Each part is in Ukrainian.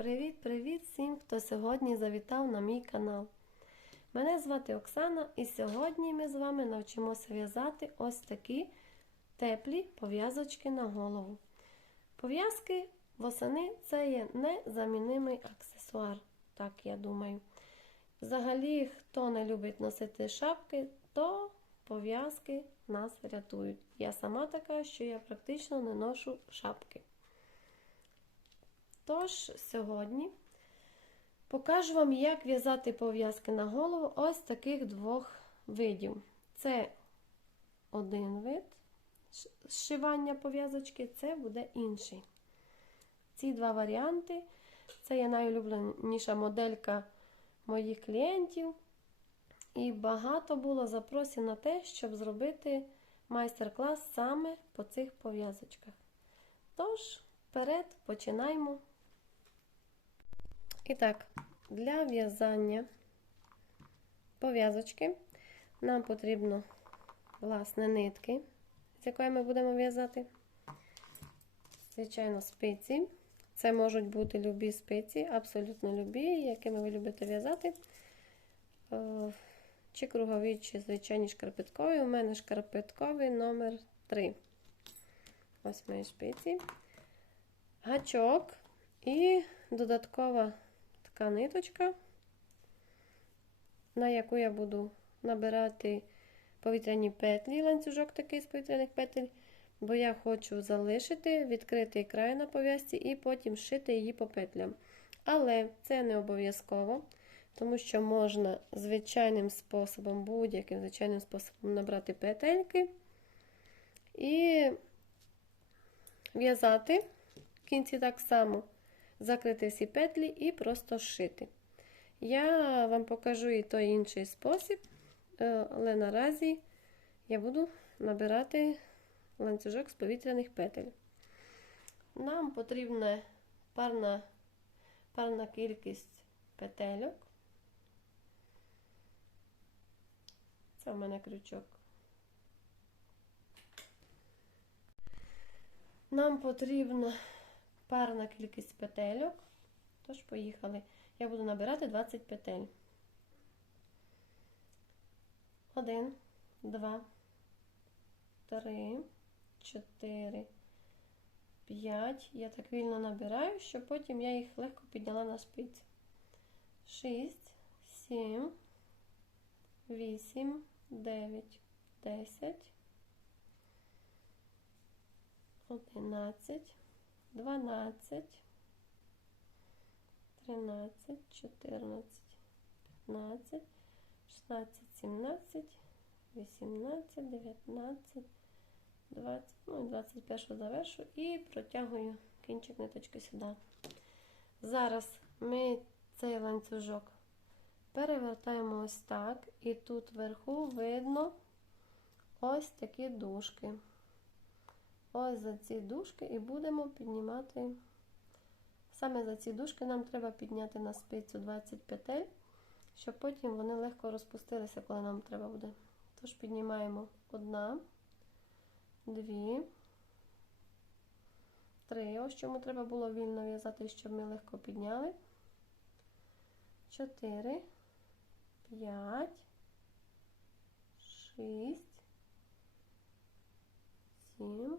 Привіт-привіт всім, хто сьогодні завітав на мій канал. Мене звати Оксана, і сьогодні ми з вами навчимося в'язати ось такі теплі пов'язочки на голову. Пов'язки восени це є незамінимий аксесуар, так я думаю. Взагалі, хто не любить носити шапки, то пов'язки нас рятують. Я сама така, що я практично не ношу шапки. Тож, сьогодні покажу вам, як в'язати пов'язки на голову ось таких двох видів. Це один вид зшивання пов'язочки, це буде інший. Ці два варіанти це є найулюбленіша моделька моїх клієнтів. І багато було запросів на те, щоб зробити майстер-клас саме по цих пов'язочках. Тож, вперед, починаємо. І так, для в'язання пов'язочки нам потрібно, власне, нитки, з якої ми будемо в'язати. Звичайно, спиці. Це можуть бути любі спиці, абсолютно любі, якими ви любите в'язати. Чи кругові, чи звичайні шкарпеткові. У мене шкарпетковий номер 3. Ось мої шпиці. Гачок і додаткова така ниточка, на яку я буду набирати повітряні петлі, ланцюжок такий з повітряних петель, бо я хочу залишити відкритий край на пов'язці і потім шити її по петлям. Але це не обов'язково, тому що можна звичайним способом, будь-яким звичайним способом набрати петельки і в'язати в кінці так само закрити всі петлі і просто зшити. Я вам покажу і той інший спосіб, е, але наразі я буду набирати ланцюжок з повітряних петель. Нам потрібна парна, парна кількість петельок. Це в мене крючок. Нам потрібна парна кількість петельок. Тож, поїхали. Я буду набирати 20 петель. 1, 2, 3, 4, 5. Я так вільно набираю, щоб потім я їх легко підняла на спиці. 6, 7, 8, 9, 10, 11, 12, 13, 14, 15, 16, 17, 18, 19, 20, ну і 21 завершу і протягую кінчик ниточки сюди. Зараз ми цей ланцюжок перевертаємо ось так, і тут вверху видно ось такі дужки. Ось за ці дужки і будемо піднімати. Саме за ці дужки нам треба підняти на спицю 20 петель, щоб потім вони легко розпустилися, коли нам треба буде. Тож піднімаємо одна, дві, три. Ось чому треба було вільно в'язати, щоб ми легко підняли. Чотири, п'ять, шість, сім.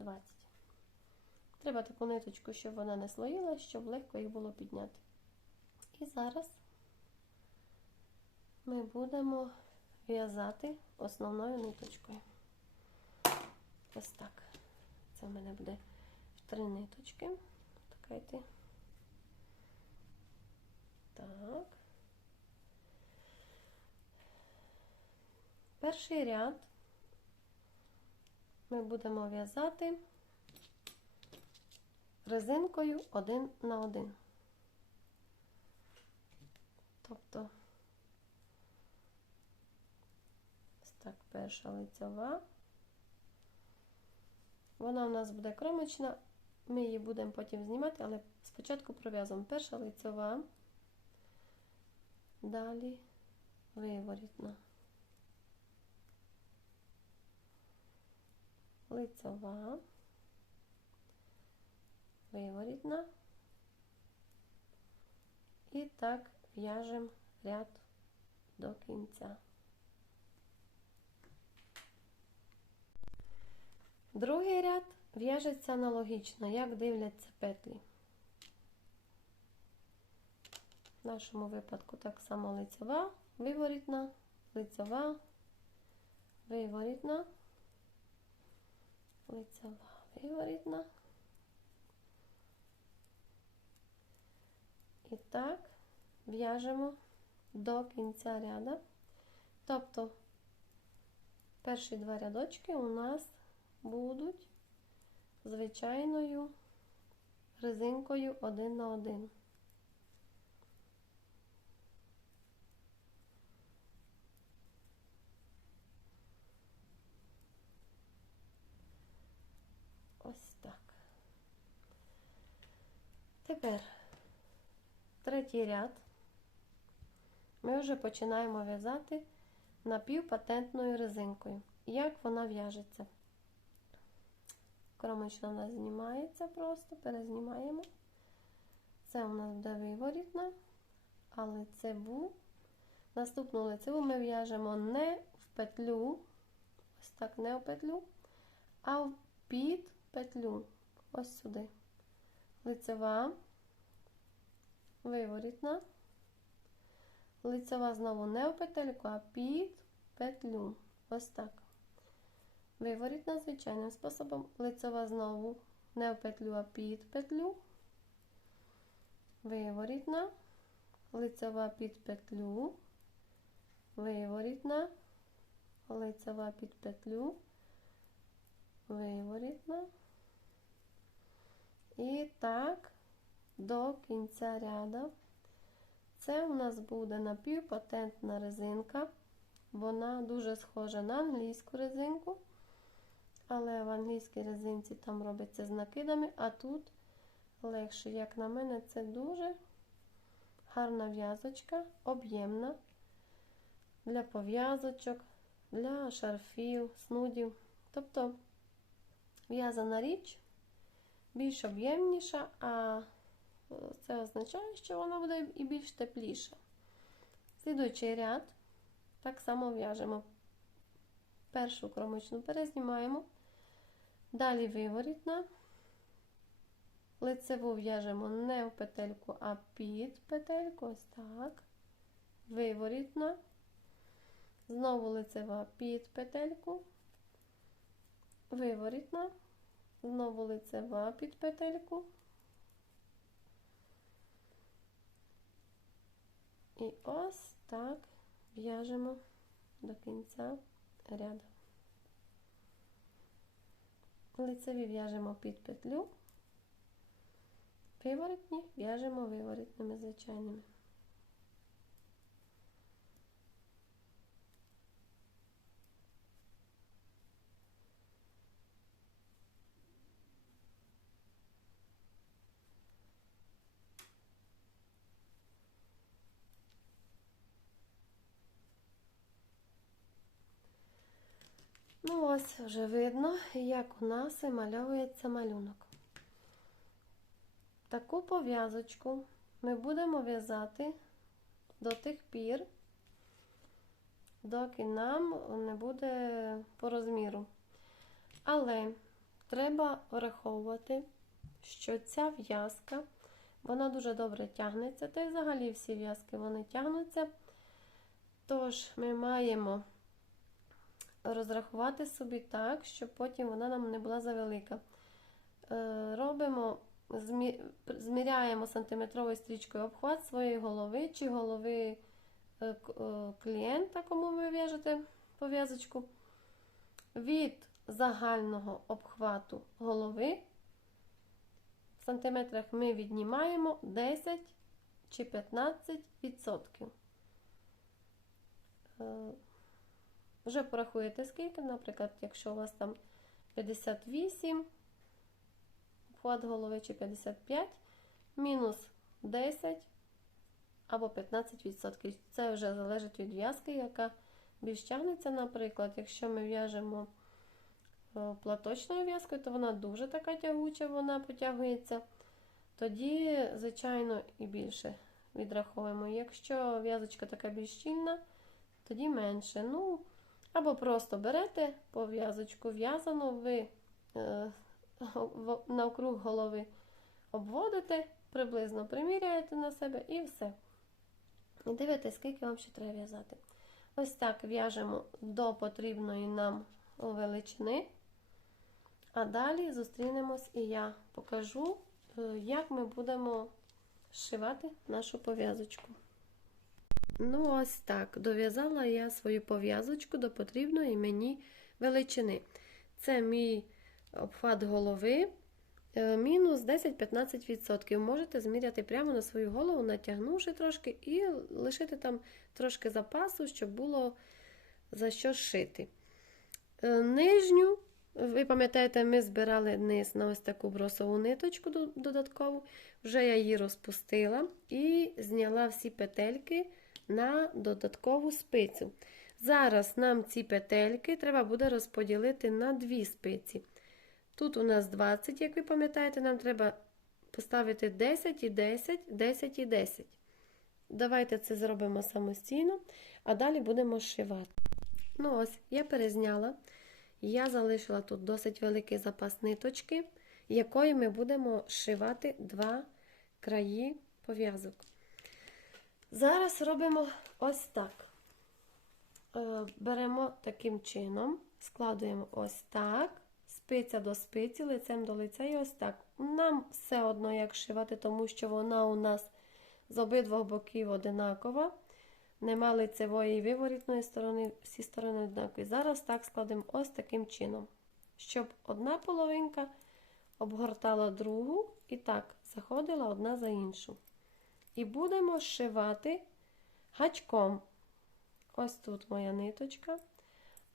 20. Треба таку ниточку, щоб вона не слоїлась, щоб легко їх було підняти. І зараз ми будемо в'язати основною ниточкою. Ось так. Це в мене буде в три ниточки. Чекайте. Так. Перший ряд ми будемо в'язати резинкою один на один. Тобто, ось так, перша лицьова. Вона у нас буде кромочна, ми її будемо потім знімати, але спочатку пров'язуємо перша лицьова, далі виворітна. Лицьова, виворітна. І так в'яжемо ряд до кінця. Другий ряд в'яжеться аналогічно, як дивляться петлі. В нашому випадку так само лицьова, виворітна, лицьова, виворітна, лицьова, виворітна. І так в'яжемо до кінця ряда. Тобто перші два рядочки у нас будуть звичайною резинкою один на один. Ось так. Тепер третій ряд ми вже починаємо в'язати напівпатентною резинкою. Як вона в'яжеться? Кромочна у нас знімається просто, перезнімаємо. Це у нас буде виворітна, а лицеву. Наступну лицеву ми в'яжемо не в петлю, ось так, не в петлю, а в під петлю. Ось сюди. Лицева, виворітна. Лицева знову не в петельку, а під петлю. Ось так. Виворітна звичайним способом. Лицева знову не в петлю, а під петлю. Виворітна. Лицева під петлю. Виворітна. Лицева під петлю. Виворітна. І так, до кінця ряду. Це у нас буде напівпатентна резинка. Вона дуже схожа на англійську резинку. Але в англійській резинці там робиться з накидами, а тут легше, як на мене, це дуже гарна в'язочка, об'ємна для пов'язочок, для шарфів, снудів. Тобто в'язана річ більш об'ємніша, а це означає, що вона буде і більш тепліша. Слідуючий ряд так само в'яжемо. Першу кромочну перезнімаємо, далі виворітна, лицеву в'яжемо не в петельку, а під петельку, ось так, виворітна, знову лицева під петельку, виворітна, знову лицева під петельку. І ось так в'яжемо до кінця ряду. Лицеві в'яжемо під петлю, виворотні в'яжемо виворотними звичайними. Ну, ось вже видно, як у нас вимальовується малюнок. Таку пов'язочку ми будемо в'язати до тих пір, доки нам не буде по розміру. Але треба враховувати, що ця в'язка, вона дуже добре тягнеться, та й взагалі всі в'язки вони тягнуться. Тож ми маємо розрахувати собі так, щоб потім вона нам не була завелика. Е, робимо, зміряємо сантиметровою стрічкою обхват своєї голови чи голови е, е, клієнта, кому ви в'яжете пов'язочку. Від загального обхвату голови В сантиметрах ми віднімаємо 10 чи 15 відсотків. Е, Вже порахуєте скільки, наприклад, якщо у вас там 58 обхват голови чи 55, мінус 10 або 15%. Це вже залежить від в'язки, яка більш тягнеться, наприклад, якщо ми в'яжемо е, платочною в'язкою, то вона дуже така тягуча, вона потягується. Тоді, звичайно, і більше відраховуємо. Якщо в'язочка така більш щільна, тоді менше. Ну, або просто берете пов'язочку в'язану, ви е, навкруг голови обводите, приблизно приміряєте на себе і все. І дивитесь, скільки вам ще треба в'язати. Ось так в'яжемо до потрібної нам величини. А далі зустрінемось і я покажу, е, як ми будемо зшивати нашу пов'язочку. Ну, ось так. Дов'язала я свою пов'язочку до потрібної мені величини. Це мій обхват голови. е, Мінус 10-15%. Можете зміряти прямо на свою голову, натягнувши трошки, і лишити там трошки запасу, щоб було за що шити. Е, Нижню, ви пам'ятаєте, ми збирали низ на ось таку бросову ниточку додаткову. Вже я її розпустила і зняла всі петельки на додаткову спицю. Зараз нам ці петельки треба буде розподілити на дві спиці. Тут у нас 20, як ви пам'ятаєте, нам треба поставити 10 і 10, 10 і 10. Давайте це зробимо самостійно, а далі будемо зшивати. Ну ось, я перезняла. Я залишила тут досить великий запас ниточки, якою ми будемо зшивати два краї пов'язок. Зараз робимо ось так. Е, Беремо таким чином, складуємо ось так, спиця до спиці, лицем до лиця і ось так. Нам все одно як шивати, тому що вона у нас з обидвох боків одинакова. Нема лицевої і виворітної сторони, всі сторони однакові. Зараз так складемо ось таким чином, щоб одна половинка обгортала другу і так заходила одна за іншу. І будемо зшивати гачком. Ось тут моя ниточка.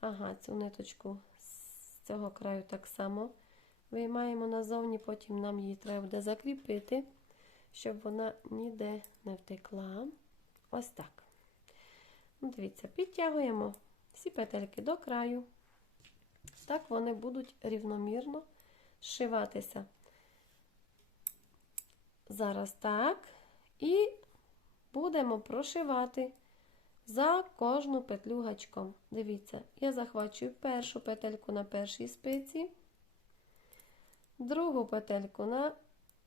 Ага, цю ниточку з цього краю так само виймаємо назовні, потім нам її треба буде закріпити, щоб вона ніде не втекла. Ось так. Ну, Дивіться, підтягуємо всі петельки до краю. Так вони будуть рівномірно зшиватися. Зараз так. І будемо прошивати за кожну петлю гачком. Дивіться, я захвачую першу петельку на першій спиці, другу петельку на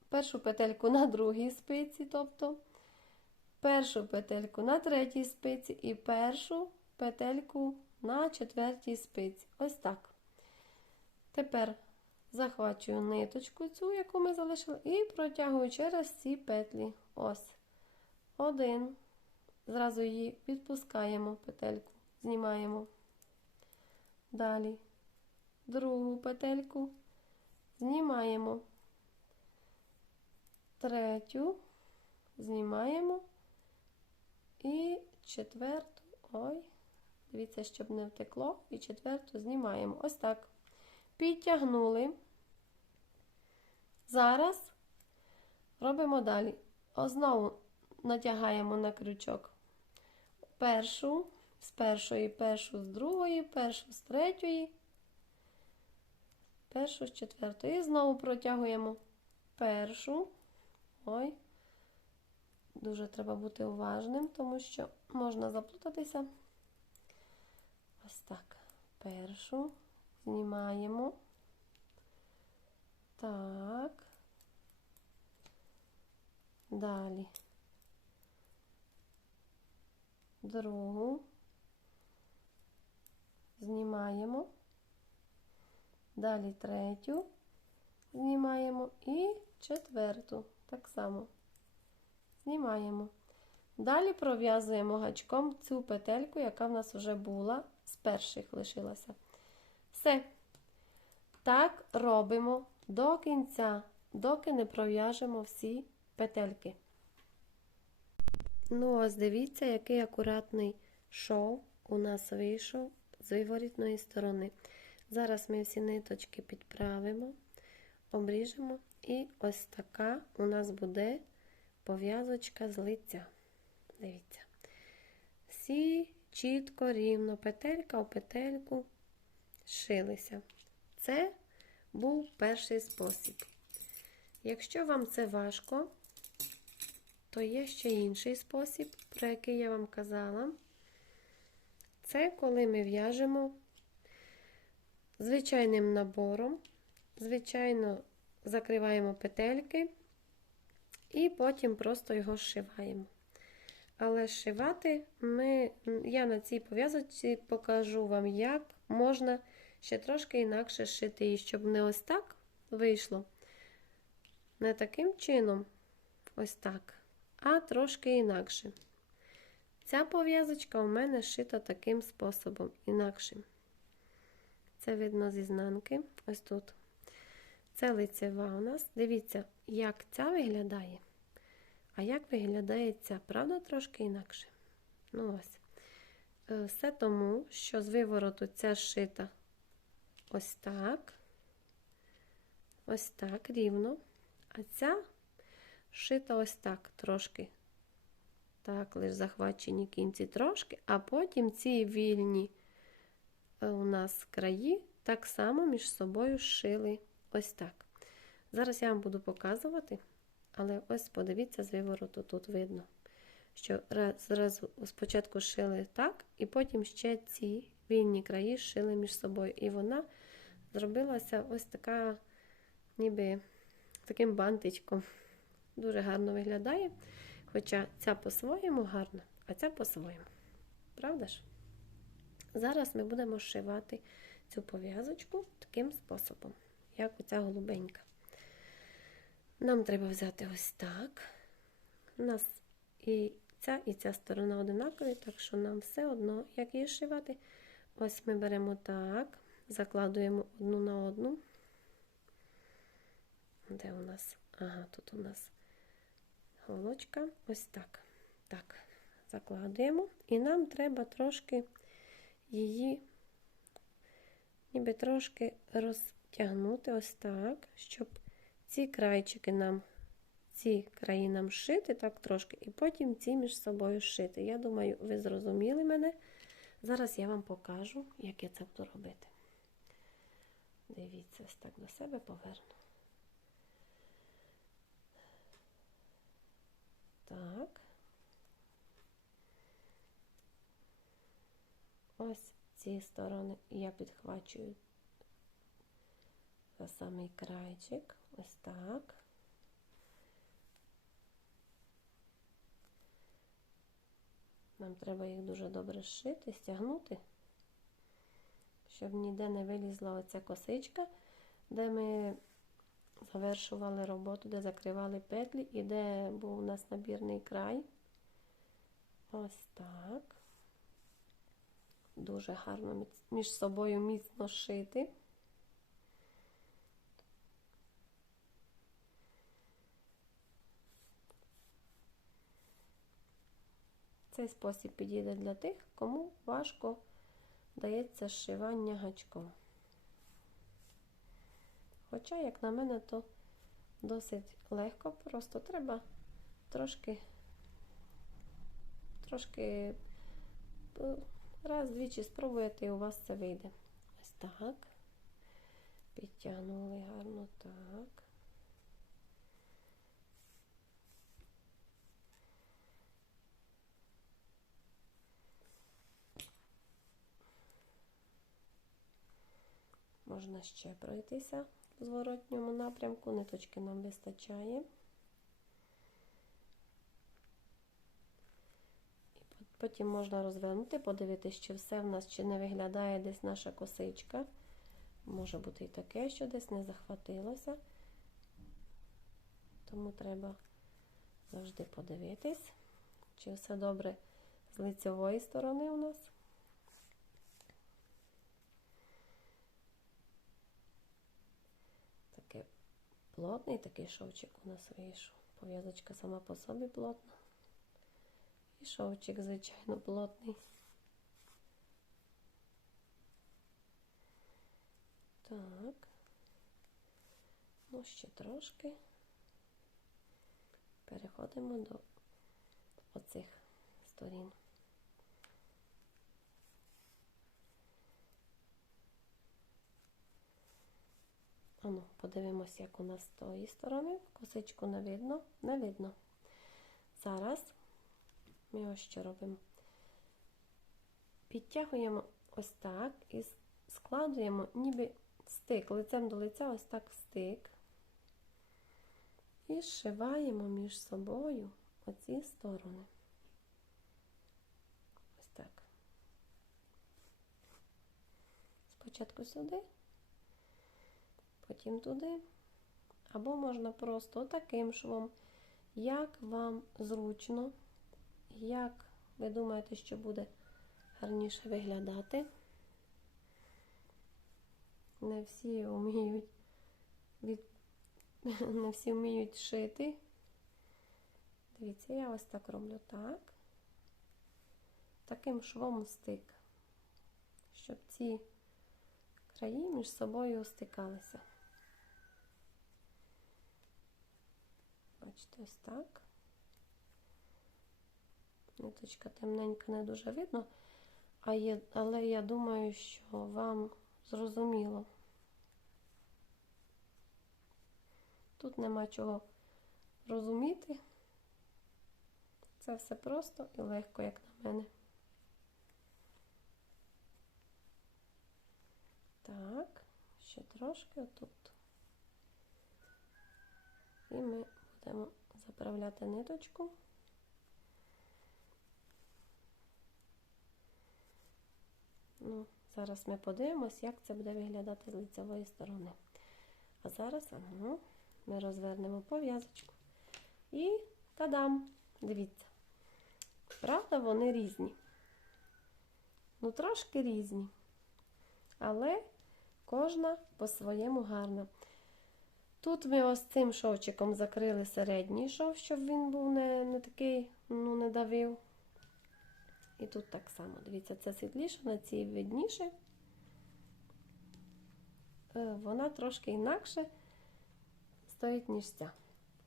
першу петельку на другій спиці, тобто першу петельку на третій спиці і першу петельку на четвертій спиці. Ось так. Тепер захвачую ниточку цю, яку ми залишили, і протягую через ці петлі. Ось. Один. Зразу її відпускаємо петельку, знімаємо. Далі другу петельку знімаємо. Третю знімаємо. І четверту, ой, дивіться, щоб не втекло. І четверту знімаємо. Ось так. Підтягнули. Зараз робимо далі. Знову натягаємо на крючок першу, з першої, першу з другої, першу з третьої, першу з четвертої. І знову протягуємо першу. Ой. Дуже треба бути уважним, тому що можна заплутатися. Ось так. Першу знімаємо. Так. Далі. Другу. Знімаємо. Далі третю. Знімаємо і четверту. Так само знімаємо. Далі пров'язуємо гачком цю петельку, яка в нас вже була, з перших лишилася. Все. Так робимо до кінця доки не пров'яжемо всі петельки. Ну, ось дивіться, який акуратний шов у нас вийшов з виворітної сторони. Зараз ми всі ниточки підправимо, обріжемо, і ось така у нас буде пов'язочка з лиця. Дивіться. Всі чітко, рівно, петелька в петельку шилися. Це був перший спосіб. Якщо вам це важко, то є ще інший спосіб, про який я вам казала. Це коли ми в'яжемо звичайним набором, звичайно, закриваємо петельки і потім просто його зшиваємо. Але зшивати ми, я на цій пов'язочці покажу вам, як можна ще трошки інакше шити її, щоб не ось так вийшло. Не таким чином, ось так, а трошки інакше. Ця пов'язочка у мене шита таким способом, інакшим. Це видно зі знанки, ось тут. Це лицева у нас. Дивіться, як ця виглядає. А як виглядає ця, правда, трошки інакше? Ну ось. Е, все тому, що з вивороту ця шита ось так, ось так, рівно. А ця шита ось так трошки. Так, лише захвачені кінці трошки, а потім ці вільні е, у нас краї так само між собою шили ось так. Зараз я вам буду показувати, але ось подивіться, з вивороту тут видно, що зразу спочатку шили так, і потім ще ці вільні краї шили між собою. І вона зробилася ось така, ніби таким бантичком. Дуже гарно виглядає. Хоча ця по-своєму гарна, а ця по-своєму. Правда ж? Зараз ми будемо зшивати цю пов'язочку таким способом, як оця голубенька. Нам треба взяти ось так. У нас і ця і ця сторона одинакові, так що нам все одно, як її зшивати. Ось ми беремо так, закладуємо одну на одну. Де у нас? Ага, тут у нас голочка ось так. Так, закладуємо, і нам треба трошки її, ніби трошки розтягнути ось так, щоб ці крайчики нам, ці краї нам шити, так трошки, і потім ці між собою шити. Я думаю, ви зрозуміли мене. Зараз я вам покажу, як я це буду робити. Дивіться, ось так до себе поверну. Так. Ось ці сторони я підхвачую за самий крайчик, ось так. Нам треба їх дуже добре зшити, стягнути, щоб ніде не вилізла оця косичка, де ми завершували роботу, де закривали петлі і де був у нас набірний край. Ось так. Дуже гарно між собою міцно шити. Цей спосіб підійде для тих, кому важко дається зшивання гачком. Хоча, як на мене, то досить легко, просто треба трошки, трошки е, раз-двічі спробуєте і у вас це вийде. Ось так. Підтягнули гарно так. Можна ще пройтися в зворотньому напрямку, ниточки нам вистачає. І потім можна розвернути, подивитися, чи все в нас чи не виглядає десь наша косичка. Може бути і таке, що десь не захватилося. Тому треба завжди подивитись, чи все добре з лицевої сторони у нас. Плотний такий шовчик у нас вийшов. Пов'язочка сама по собі плотна. І шовчик, звичайно, плотний. Так. Ну, ще трошки. Переходимо до оцих сторін. Ану, подивимось, як у нас з тої сторони. Косичку не видно, не видно. Зараз ми ось що робимо. Підтягуємо ось так і складуємо ніби стик, лицем до лиця, ось так стик. І зшиваємо між собою оці сторони. Ось так. Спочатку сюди, потім туди. Або можна просто таким швом, як вам зручно, як ви думаєте, що буде гарніше виглядати. Не всі вміють від... не всі вміють шити. Дивіться, я ось так роблю так. Таким швом стик, щоб ці краї між собою стикалися. Бачите, ось так. Ниточка темненька не дуже видно, а є, але я думаю, що вам зрозуміло. Тут нема чого розуміти. Це все просто і легко, як на мене. Так, ще трошки отут. І ми будемо заправляти ниточку. Ну, зараз ми подивимось, як це буде виглядати з лицевої сторони. А зараз ага, ми розвернемо пов'язочку. І тадам! Дивіться. Правда, вони різні. Ну, трошки різні. Але кожна по-своєму гарна. Тут ми ось цим шовчиком закрили середній шов, щоб він був не, не такий, ну, не давив. І тут так само. Дивіться, це світліше, на цій видніше. Е, Вона трошки інакше стоїть, ніж ця.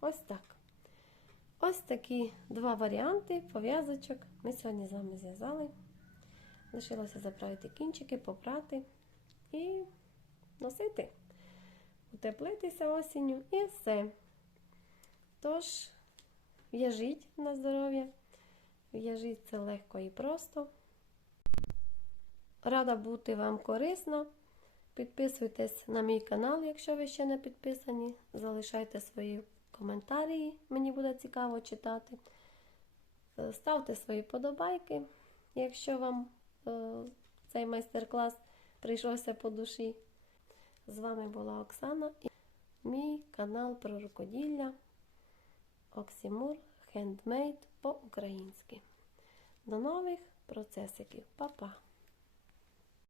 Ось так. Ось такі два варіанти пов'язочок ми сьогодні з вами зв'язали. Лишилося заправити кінчики, попрати і носити, утеплитися осінню і все. Тож, в'яжіть на здоров'я, в'яжіть це легко і просто. Рада бути вам корисно. Підписуйтесь на мій канал, якщо ви ще не підписані. Залишайте свої коментарі, мені буде цікаво читати. Е, Ставте свої подобайки, якщо вам е, цей майстер-клас прийшовся по душі. З вами була Оксана і мій канал про рукоділля Оксімур Хендмейд по-українськи. До нових процесиків. Па-па!